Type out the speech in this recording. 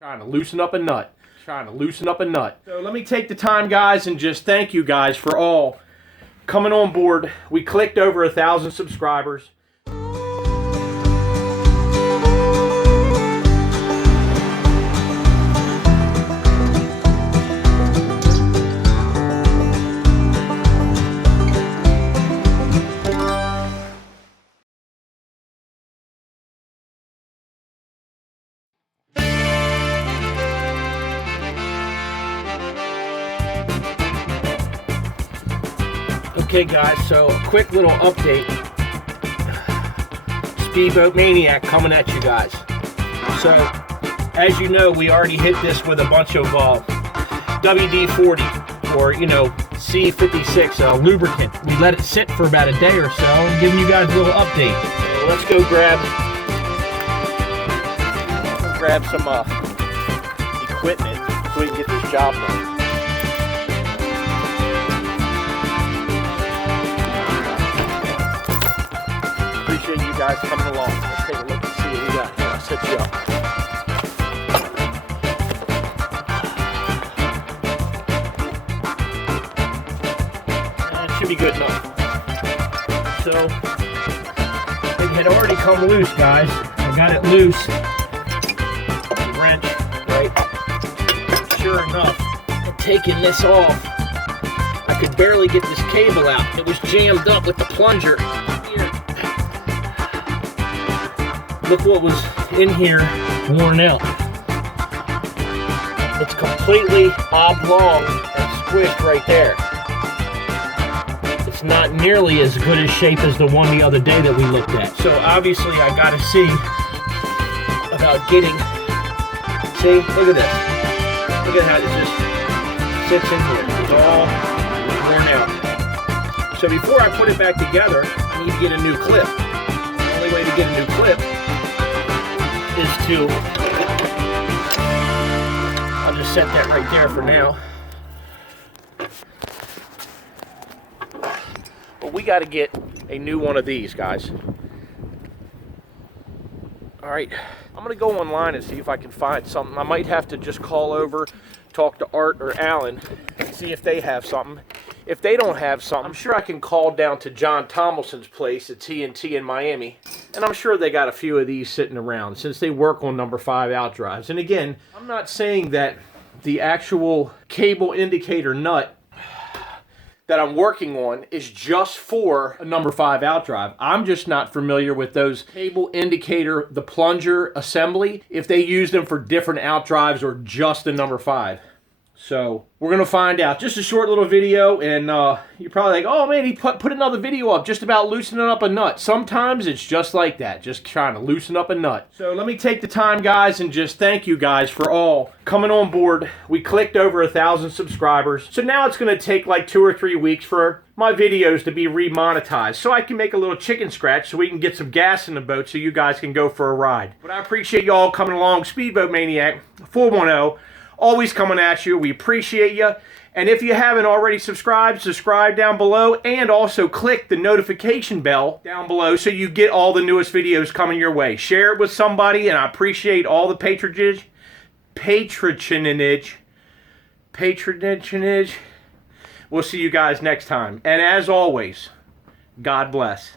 Trying to loosen up a nut. So let me take the time, guys, and just thank you guys for all coming on board. We clicked over 1,000 subscribers. Okay guys, so a quick little update. Speedboat Maniac coming at you guys. So, as you know, we already hit this with a bunch of WD-40 or, C56 lubricant. We let it sit for about a day or so, and giving you guys a little update. So let's go grab some equipment so we can get this job done. Appreciate you guys coming along. Let's take a look and see what we got here. I'll set you up. That should be good enough. So, it had already come loose, guys. I got it loose. The wrench, right? Sure enough, I'm taking this off. I could barely get this cable out. It was jammed up with the plunger. Look what was in here, worn out. It's completely oblong and squished right there. It's not nearly as good a shape as the one the other day that we looked at. So obviously I gotta see about getting, see, look at this. Look at how it just sits in here. It's all worn out. So before I put it back together, I need to get a new clip. The only way to get a new clip is to, I'll just set that right there for now. But we got to get a new one of these, guys. All right, I'm going to go online and see if I can find something. I might have to just call over, talk to Art or Alan, and see if they have something. If they don't have something, I'm sure I can call down to John Tomlinson's place at TNT in Miami, and I'm sure they got a few of these sitting around since they work on number 5 OUTDRIVEs. And again, I'm not saying that the actual cable indicator nut that I'm working on is just for a number 5 OUTDRIVE. I'm just not familiar with those cable indicator, the plunger assembly, if they use them for different OUTDRIVEs or just the number 5. So we're going to find out. Just a short little video, and you're probably like, oh man, he put another video up just about loosening up a nut. Sometimes it's just like that, just trying to loosen up a nut. So let me take the time, guys, and just thank you guys for all coming on board. We clicked over 1,000 subscribers. So now it's going to take like 2 or 3 weeks for my videos to be remonetized, so I can make a little chicken scratch so we can get some gas in the boat so you guys can go for a ride. But I appreciate you all coming along. Speedboat Maniac 410. Always coming at you. We appreciate you. And if you haven't already subscribed, subscribe down below, and also click the notification bell down below so you get all the newest videos coming your way. Share it with somebody, and I appreciate all the patronage. We'll see you guys next time. And as always, God bless.